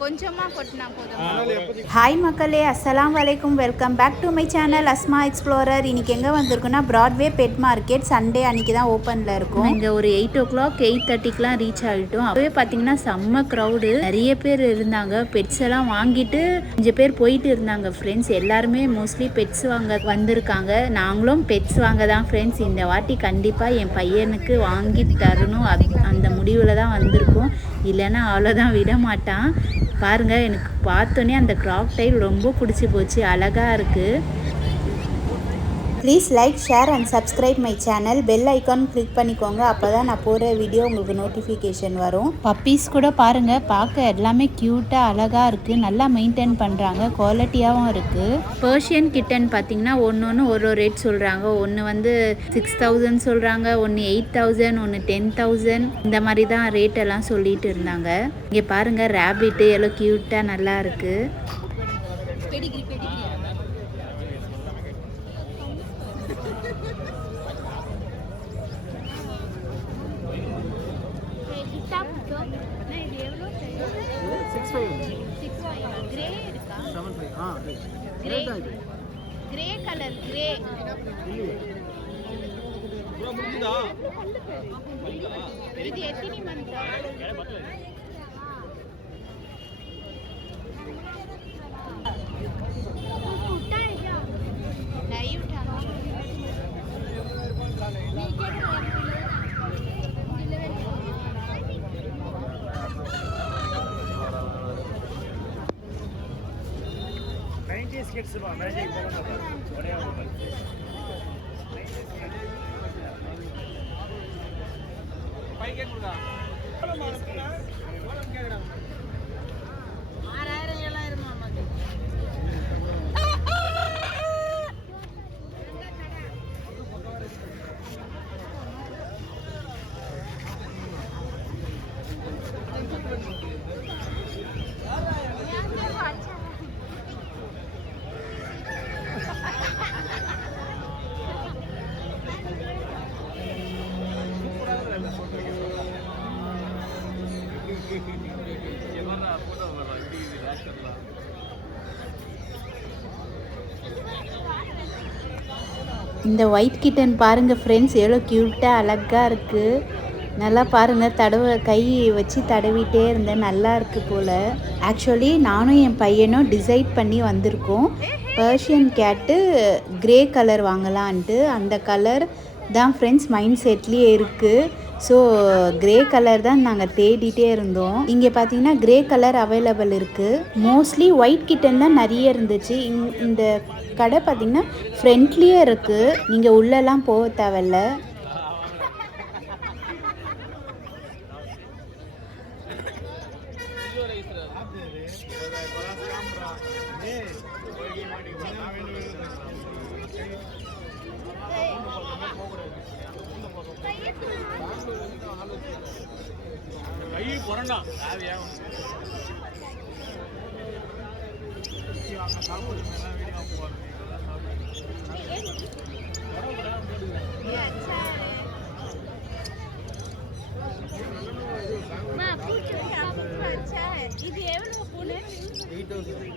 கொஞ்சமாக கொட்டினா போதும். ஹாய் மக்களே, அஸ்ஸலாம் வலைக்கும். Welcome back to my channel Asma explorer. இன்றைக்கி எங்கே வந்திருக்குன்னா ப்ராட்வே பெட் மார்க்கெட். சண்டே அன்றைக்கி தான் ஓப்பனில் இருக்கும். இங்கே ஒரு 8 o'clock 8:30க்கெலாம் ரீச் ஆகிட்டோம். அப்போவே பார்த்தீங்கன்னா செம்ம க்ரௌடு, நிறைய பேர் இருந்தாங்க. பெட்ஸ் எல்லாம் வாங்கிட்டு 5 பேர் போயிட்டு இருந்தாங்க ஃப்ரெண்ட்ஸ். எல்லாருமே மோஸ்ட்லி பெட்ஸ் வாங்க வந்திருக்காங்க. நாங்களும் பெட்ஸ் வாங்க தான் ஃப்ரெண்ட்ஸ். இந்த வாட்டி கண்டிப்பாக என் பையனுக்கு வாங்கி தரணும் அந்த முடிவில் தான் வந்திருக்கோம். இல்லைன்னா அவ்வளோதான் விட மாட்டான். பாருங்கள், எனக்கு பார்த்தோன்னே அந்த க்ராக்டைல் ரொம்ப பிடிச்சி போச்சு, அழகாக இருக்குது. Please like, share and subscribe my channel. Bell icon click பண்ணிக்கோங்க. அப்போ தான் நான் போகிற வீடியோ உங்களுக்கு நோட்டிஃபிகேஷன் வரும். பப்பீஸ் கூட பாருங்கள், பார்க்க எல்லாமே க்யூட்டாக அழகாக இருக்குது. நல்லா மெயின்டைன் பண்ணுறாங்க, குவாலிட்டியாகவும் இருக்குது. பர்ஷியன் கிட்டன் பார்த்திங்கன்னா ஒன்று ஒரு ரேட் சொல்கிறாங்க. ஒன்று 6,000 சொல்கிறாங்க, ஒன்று 8,000, ஒன்று 10,000. இந்த மாதிரி தான் ரேட் எல்லாம் சொல்லிட்டு இருந்தாங்க. இங்கே பாருங்கள், ரேபிட்டு எவ்வளோ க்யூட்டாக நல்லா இருக்குது. கிரே கலர், கிரே இது எத்தனை மந்த்? இந்த ஒயிட் கிட்டன் பாருங்கள் ஃப்ரெண்ட்ஸ், எவ்வளோ க்யூட்டாக அழகாக இருக்குது. நல்லா பாருங்கள், கை வச்சு தடவிட்டே இருந்தேன். நல்லா இருக்குது போல். ஆக்சுவலி நானும் என் பையனும் டிசைட் பண்ணி வந்திருக்கோம். பர்ஷியன் கேட்டு கிரே கலர் வாங்கலான்ட்டு. அந்த கலர் தான் ஃப்ரெண்ட்ஸ் மைண்ட் செட்லேயே இருக்குது. ஸோ கிரே கலர் தான் நாங்கள் தேடிட்டே இருந்தோம். இங்கே பார்த்தீங்கன்னா கிரே கலர் அவைலபிள் இருக்குது. மோஸ்ட்லி ஒயிட் கிட்டன் தான் நிறைய இருந்துச்சு. இந்த கடை பார்த்தீங்கன்னா ஃப்ரெண்ட்லியே இருக்குது, நீங்கள் உள்ளெல்லாம் போக தேவையில்ல. இது எவ்வளவு பூனு? 8,000.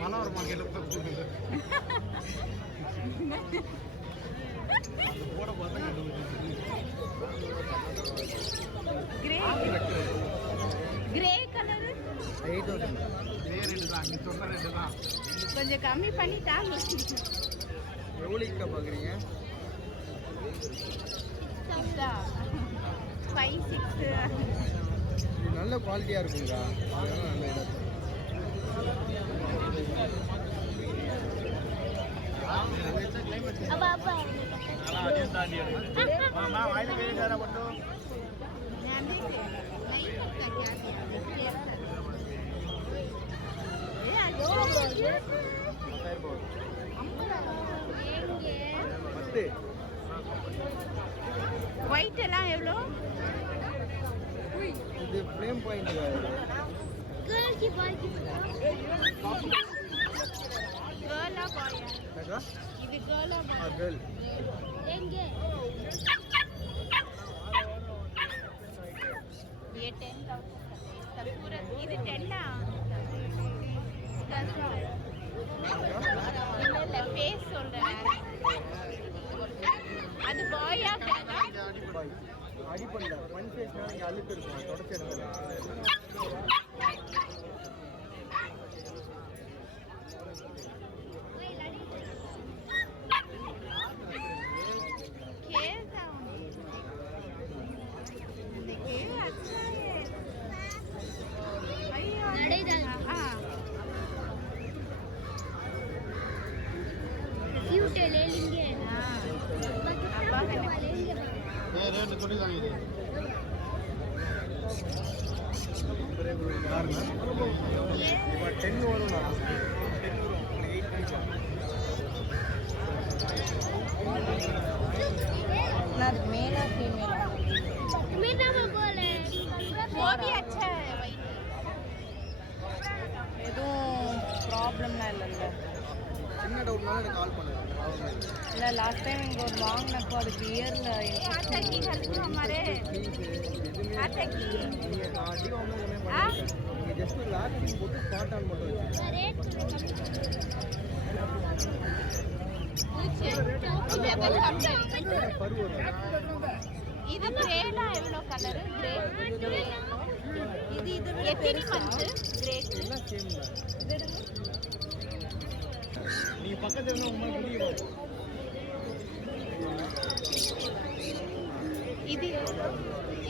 மனோர் மார்க்கெட்ல போட பார்த்தா கிரே கலர் 8,000. கிரே ரெண்டு தான், நீ சொன்ன ரெண்டு தான். கொஞ்சம் கம்மி பண்ணி தாங்க. எவ்வளோக்கா பார்க்குறீங்க? 5, 6. நல்ல குவாலிட்டியாக இருக்குங்க. ஒயிட் எல்லாம் எவ்வளோ? இது ஃப்ரேம் பாயிண்ட் கேர்ள் கேர்ளா பாயா? இது கேர்ளா பாயா? கேர்ள். எங்க? ये 10,000 सूरत இது 10 இல்ல ஃபேஸ் சொல்றேன். அது பாயா கேர்ளா? அடிப்பல்ல ஒன் ஃபேஸ்னா இங்க அழுக்கு இருக்கும் தொடச்சு எடுக்கலாம். ले लेंगे रेट थोड़ी लगेगी यार ना 10 वரும் ना 8 ना मेल और फीमेल मेरा बोले वो भी अच्छा है भाई எதுவும் ப்ராப்ளம்லாம் இல்லைல்ல? சின்ன டவுட்னால எனக்கு கால் பண்ணுங்க. இல்லை லாஸ்ட் டைம் இங்கே ஒரு வாங்கினப்போ அதுக்கு இயரில் आता की घर में हमारे आता की நீங்கள் நான் அடி வாங்கினது எல்லாமே பண்ணிருக்கேன். நீங்கள் ஜஸ்ட் ஒரு வேக்சின் போட்டு ஸ்பாட் ஆன் மட்டும் வச்சு पूछे इधर पे समझो பருவ இது கிரேனா எவ்வளோ கலர் கிரே இது எத்தனை மந்த் கிரேக்கு எல்லாம் சேம் தான். நீங்க பக்கத்துல இருந்தா உங்களுக்கு தெரியும். இது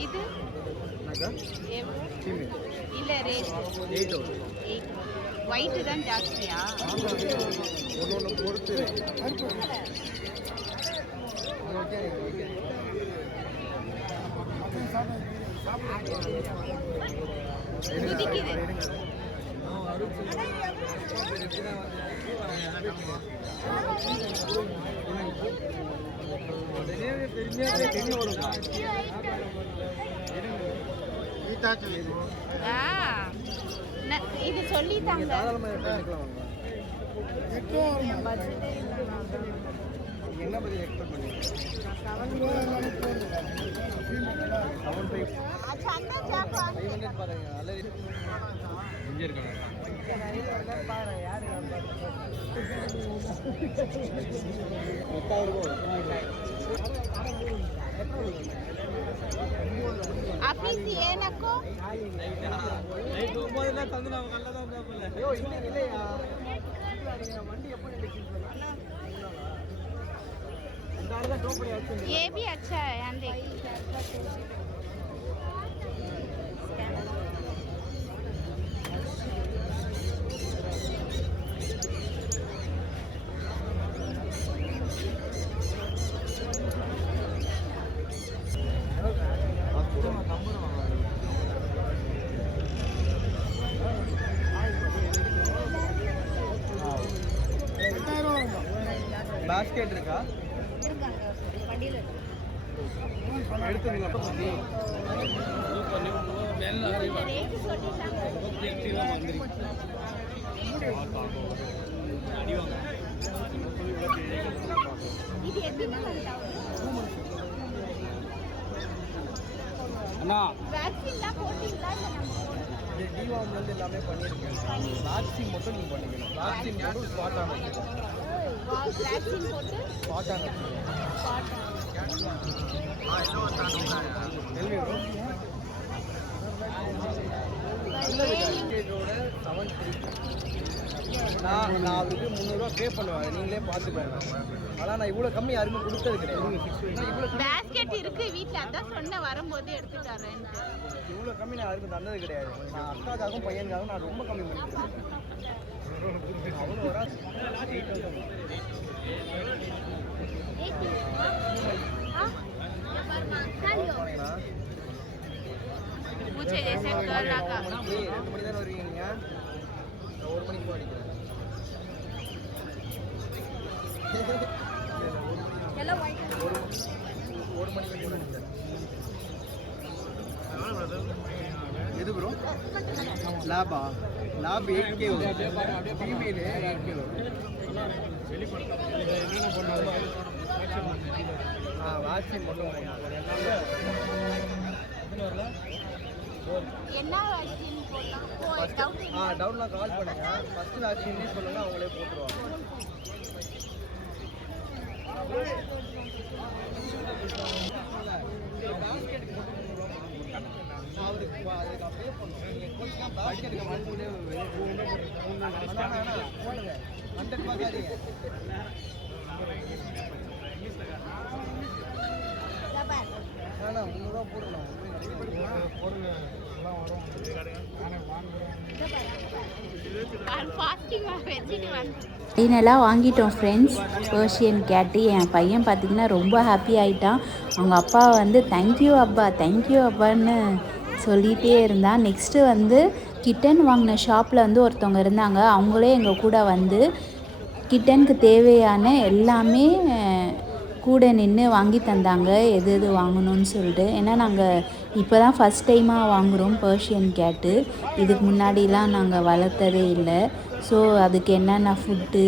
இது என்னக்கா? எவ்வளோ ஃபீமேல் இல்ல ரேட் 8 வரும். 8 ஒயிட் தான் ஜாஸ்தியா? ஒன்று பொறுத்து ஓகே ஓகே குதிக்குது இது சொல்லிட்டாங்க. என்ன பத்தி எக்ஸ்பெக்ட் பண்ணீங்க? 7,500 பாருங்க. ஆல்ரெடி இங்க இருக்காங்க. ஆபீஸ் ಏನಕ್ಕೋ நைட் 9 தான் தந்து நாம கல்ல தான் போல. ஐயோ இல்லையா வண்டி எப்ப நிக்குது? இந்த ஆளு தான் டோப் பண்ணி வச்சிருக்கேன். ये भी अच्छा है हम देख பாஸ்கெட் இருக்கா? வண்டியில எடுத்துங்க பத்தி ரேட் சொல்லிட்டாங்க. இது எத்தனை மந்த் ஆகுது? அண்ணா வேக்சின்லாம் போட்டீங்களா? இல்லை நம்ம போடணும். டிவாம்ல இருந்து எல்லாமே பண்ணிருக்கேன். வேக்சின் மட்டும் நீங்க பண்ணிக்கணும். வேக்சின் போட்டு ஸ்பாட் ஆன் வச்சுக்கணும். வேக்சின் போட்டு ஸ்பாட் ஆன் ஸ்பாட் கேள்வி வரும். நான் அவருக்கு 300 ரூபா பே பண்ணுவேன். நீங்களே பார்த்துக்கோங்க. ஆனால் நான் இவ்வளோ கம்மி யாருமே கொடுத்தது கிடையாது. பேஸ்கெட் இருக்கு வீட்ல, அதான் சொன்ன வரும்போது எடுத்துட்டு வரேன்ட்டு. இவ்வளோ கம்மி நான் யாருக்கும் தந்தது கிடையாது. நான் அக்காக்காகவும் பையனுக்காகவும் நான் ரொம்ப கம்மி பண்ணிக்கிறேன். அவ்வளோ வரா 8,000. पूछे जैसे गर्ल का 2 மணி தானே வருவீங்க நீங்கள்? 1 மணிக்கு போய் அடிக்கிறேன். ஒரு மணிக்கு போய் அடிக்கிறேன். எது ப்ரோ? லேபா? லேப் 8K வரும். ஃபீமேலு 8K வரும். வேக்சின் மட்டும் என்ன வேக்சின் போடலாம்? டவுட்லாம் கால் பண்ணுங்க. ஃபர்ஸ்ட் வேக்சின் சொல்லுங்க, அவங்களே போட்டுருவாங்க. ஃபைனலாக வாங்கிட்டோம் ஃப்ரெண்ட்ஸ் பர்ஷியன் கேட்டு. என் பையன் பார்த்திங்கன்னா ரொம்ப ஹாப்பி ஆகிட்டான். அவங்க அப்பா வந்து தேங்க்யூ அப்பா தேங்க்யூ அப்பான்னு சொல்லிகிட்டே இருந்தான். நெக்ஸ்ட்டு வந்து கிட்டன் வாங்கின ஷாப்பில் வந்து ஒருத்தவங்க இருந்தாங்க. அவங்களே எங்கள் கூட வந்து கிட்டனுக்கு தேவையான எல்லாமே கூட நின்று வாங்கி தந்தாங்க, எது எது வாங்கணும்னு சொல்லிட்டு. ஏன்னா நாங்கள் இப்போ தான் ஃபஸ்ட் டைமாக வாங்குகிறோம் பர்ஷியன் கேட்டு. இதுக்கு முன்னாடிலாம் நாங்கள் வளர்த்ததே இல்லை. ஸோ அதுக்கு என்னென்ன ஃபுட்டு,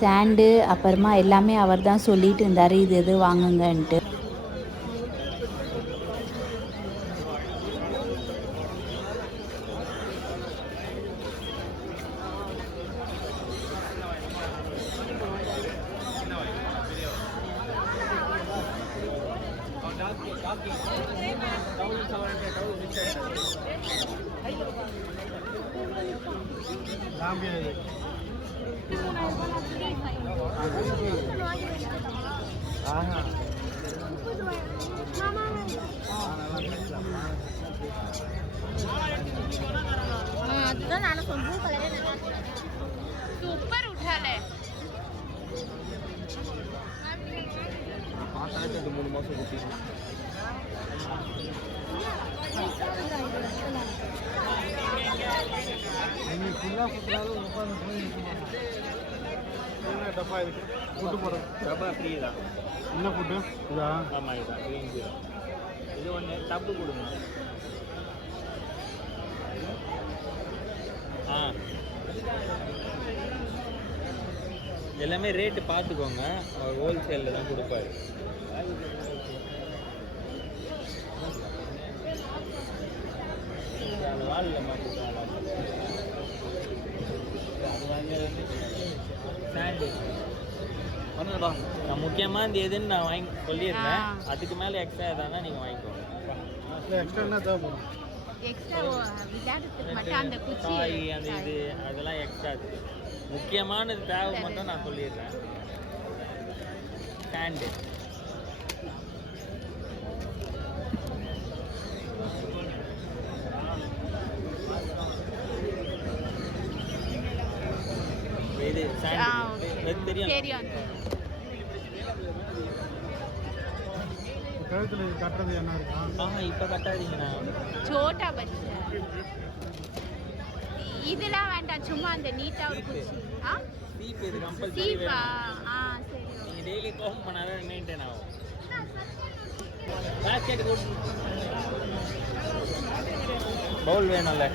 சாண்டு, அப்புறமா எல்லாமே அவர் தான் சொல்லிட்டு இருந்தார் இது எது வாங்குங்கன்ட்டு. सुपर उठा ले ஃபுட்டு போடுறோம். டப்பா ஃப்ரீ தான். என்ன ஃபுட்டு இதா? ஆமாம் இதுதான் க்ரீன் ஜீரோ. இது ஒன்று டப்பு கொடுங்க. எல்லாமே ரேட்டு பார்த்துக்கோங்க, அவர் ஹோல்சேலில் தான் கொடுப்பாரு. அந்த வாலில் மாற்றிக்கலாம். அது வாங்க சாண்டு பண்ணுங்கப்பா. நான் முக்கியமாக இந்த எதுன்னு நான் வாங்கி சொல்லியிருந்தேன். அதுக்கு மேலே எக்ஸ்ட்ரா எதானா நீங்கள் வாங்கிக்கோங்க. எக்ஸ்ட்ரா என்ன தேவைப்படும்? காய் அந்த இது அதெல்லாம் எக்ஸ்ட்ரா. முக்கியமானது தேவை மட்டும் நான் சொல்லிடுறேன். ஸ்டாண்டு இது தெரியும். கழுத்துல கட்டுறது என்ன இருக்கா? இப்போ கட்டாதீங்கண்ணா. சோட்டா பச்சை இதெல்லாம் வேண்டாம், சும்மா அந்த நீட்டா ஒரு குச்சி. சீப் இது கம்பல்சரி சீப்பா? சரி. நீங்க டெய்லி கோம் பண்ணாதான் மெயின்டைன் ஆகும். பாஸ்கெட் போட்டு பவுல் வேணும்ல.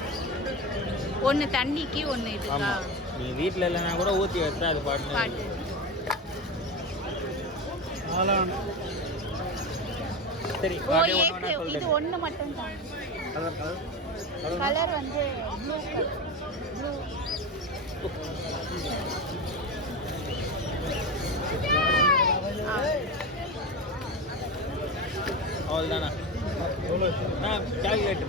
ஒன்னு தண்ணிக்கு ஒன்னு இதுக்கா? நீ வீட்ல இல்லனா கூட ஊத்தி வச்சா அது பாட்டு. சரி இது ஒன்னு மட்டும் தான். கலர் வந்து ப்ளூ. அவ்வளோதானா? கால்குலேட்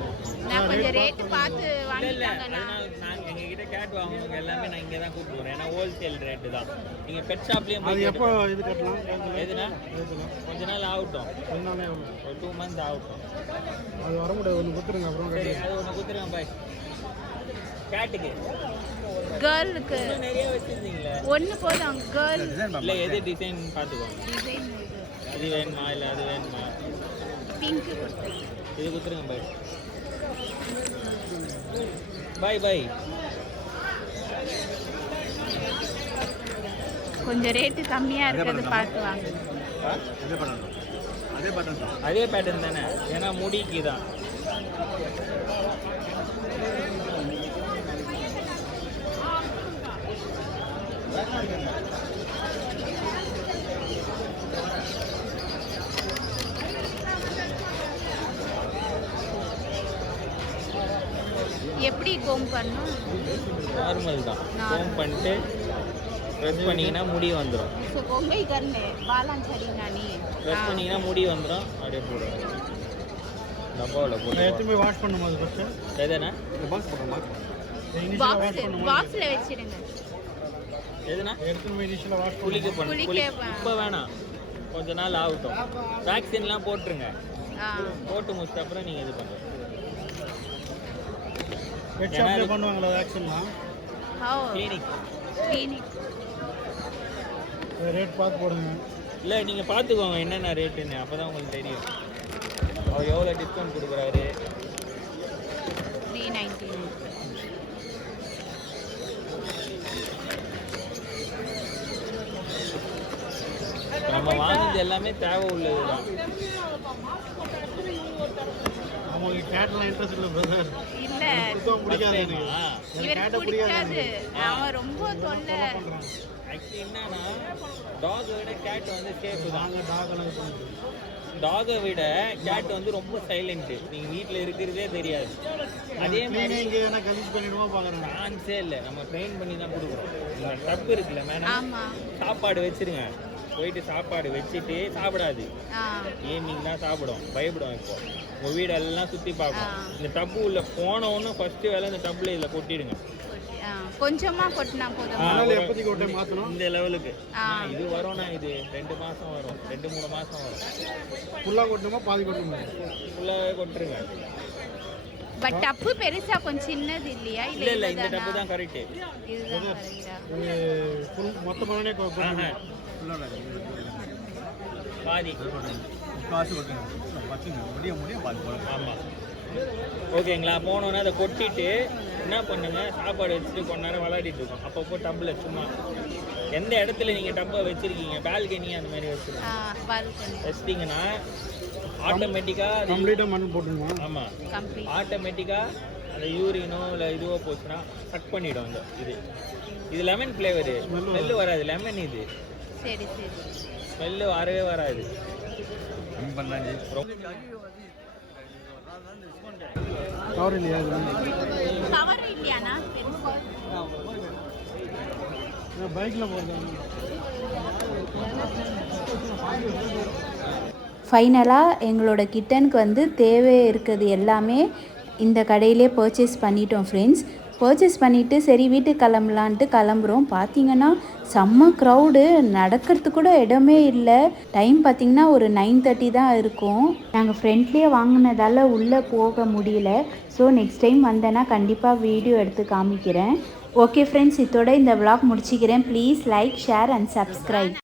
நான் கொஞ்சம் ரேட் பார்த்து வாங்கிட்டாங்கண்ணா. நாங்கள் எங்ககிட்ட கேட் வாங்குவாங்க எல்லாமே நான் இங்கே தான் கூப்பிட்டு வரேன். ஏன்னா ஹோல்சேல் ரேட்டு தான். நீங்கள் பெட் ஷாப்லேயும் அது எப்போ இது கட்டலாம்? எதுனா கொஞ்ச நாள் ஆகட்டும், ஒரு 2 months ஆகட்டும். அது வர முடியாது. ஒன்று கொடுத்துருங்க அப்புறம். சரி, அது ஒன்று கொடுத்துருங்க பாய். கேட்டுக்கு கேர்ளுக்கு நிறைய வச்சுருந்தீங்களே, ஒன்று போதும். கேர்ள் இல்லை எது டிசைன் பார்த்துக்கோங்க. டிசைன் அது வேணுமா இல்லை அது வேணுமா? பிங்க் இது கொடுத்துருங்க பாய். பாய் பாய். கொஞ்சம் ரேட்டு கம்மியாக இருக்கிறது பார்த்து வாங்க. அதே பேட்டர்ன் தானே, ஏன்னா முடிக்கு தான். கோம் பண்ணும் நார்மல் தான். கோம் பண்ணிட்டு ப்ரெஸ் பண்ணிங்கன்னா முடி வந்துடும். ஸோ கொங்கை கண்ணு பாலான் சரிங்கண்ணா நீ ப்ரெஸ் பண்ணிங்கன்னா முடி வந்துடும். அப்படியே போடுவோம். டப்பாவில் போட்டு எத்தனை வாஷ் பண்ணும்போது ஃபஸ்ட்டு எதுனா பாக்ஸ் போட்டோம் பாக்ஸில் வச்சிடுங்க. எதுனா எடுத்துன்னு போய் இனிஷியலாக வாஷ் குளிக்க பண்ணு. குளிக்க இப்போ வேணாம், கொஞ்ச நாள் ஆகட்டும். வேக்சின்லாம் போட்டுருங்க. போட்டு முடிச்ச அப்புறம் நீங்கள் இது பண்ணுங்க. பெட் ஷாப்ல பண்ணுவாங்களா வேக்சின்லாம்? கிளினிக் ரேட் பார்த்து போடுங்க. இல்லை நீங்கள் பார்த்துக்கோங்க என்னென்ன ரேட்டுன்னு, அப்போ தான் உங்களுக்கு தெரியும் அவர் எவ்வளோ டிஸ்கவுண்ட் கொடுக்குறாரு. 399. நம்ம வாங்கினது எல்லாமே தேவை உள்ளது தான். அவங்களுக்கு கேட்லாம் இன்ட்ரெஸ்ட் இல்லை பிரதர். இல்ல பிடிக்காது எனக்கு. இவருக்கு பிடிக்காது. அவன் ரொம்ப தொல்லை. ஆக்சுவலி என்னன்னா டாகை விட கேட் வந்து சேஃப் தான். நாங்கள் டாகெல்லாம் பண்ணுறோம். டாகை விட கேட் வந்து ரொம்ப சைலண்ட்டு. நீங்கள் வீட்டில் இருக்கிறதே தெரியாது. அதே மாதிரி இங்கே என்ன கன்வின்ஸ் பண்ணிடுவோம் பார்க்குறேன். சான்ஸே இல்லை. நம்ம ட்ரெயின் பண்ணி தான் கொடுக்குறோம். இந்த டப்பு இருக்குல்ல மேடம், ஆமா சாப்பாடு வச்சிருங்க. போயிட்டு சாப்பாடு வச்சுட்டு சாப்பிடாது. ஈவினிங் தான் சாப்பிடும். பயப்படும். இப்போ உங்கள் வீடெல்லாம் சுற்றி பார்க்கும். இந்த டப்பு உள்ள போன ஒன்று ஃபஸ்ட்டு வேலை இந்த டப்பில் இதில் கொட்டிடுங்க. கொஞ்சமா கொட்டினா போதும். எப்போதைக்கு ஒரு டைம் மாற்றணும் இந்த லெவலுக்கு இது வரும்னா இது 2 மாதம் வரும், 2-3 மாதம் வரும். ஃபுல்லாக கொட்டணுமா பாதி கொட்டணுமா? ஃபுல்லாகவே கொட்டுருங்க. பட் டப்பு பெருசா கொஞ்சம் சின்னது இல்லையா? இல்லை இல்லை, இந்த டப்பு தான் கரெக்டு. இதுதான் கரெக்டா? ஃபுல் மொத்தமானே பாதி காசு கொட்டுங்க வச்சுங்க முடிய பாதி போடுங்க. ஆமாம், ஓகேங்களா. போனோன்னா அதை கொட்டிட்டு என்ன பண்ணுங்க, சாப்பாடு வச்சுட்டு கொஞ்ச நேரம் விளையாடிட்டு இருக்கோம். அப்பப்போ டப்பில் சும்மா எந்த இடத்துல நீங்கள் டப்பை வச்சுருக்கீங்க, பால்கனி அந்த மாதிரி வச்சிங்கன்னா ஆட்டோமேட்டிக்காக கம்ப்ளீட்டாக மண் போட்டுருங்க. ஆமாம், ஆட்டோமேட்டிக்காக அந்த யூரினோ இல்லை இதுவோ போச்சுன்னா கட் பண்ணிவிடும். இது லெமன் ஃப்ளேவரு. ஸ்மெல்லு வராது. லெமன் இது சரி சரி, ஸ்மெல்லு வரவே வராது. கவர் இல்லையா? கவர் இல்லையாண்ணா? பைக்கில் போகிறேன். ஃபைனலாக எங்களோட கிட்டனுக்கு வந்து தேவை இருக்கிறது எல்லாமே இந்த கடையிலே பர்ச்சேஸ் பண்ணிட்டோம் ஃப்ரெண்ட்ஸ். பர்ச்சேஸ் பண்ணிவிட்டு சரி வீட்டுக்கு கிளம்பலான்ட்டு கிளம்புறோம். பார்த்திங்கன்னா செம்ம க்ரௌடு, நடக்கிறதுக்கு கூட இடமே இல்லை. டைம் பார்த்திங்கன்னா ஒரு 9:30 தான் இருக்கும். நாங்கள் ஃப்ரெண்ட்லேயே வாங்கினதால உள்ளே போக முடியல. ஸோ நெக்ஸ்ட் டைம் வந்தேன்னா கண்டிப்பாக வீடியோ எடுத்து காமிக்கிறேன். ஓகே ஃப்ரெண்ட்ஸ், இதோட இந்த vlog முடிச்சிக்கிறேன். Please like, share and subscribe.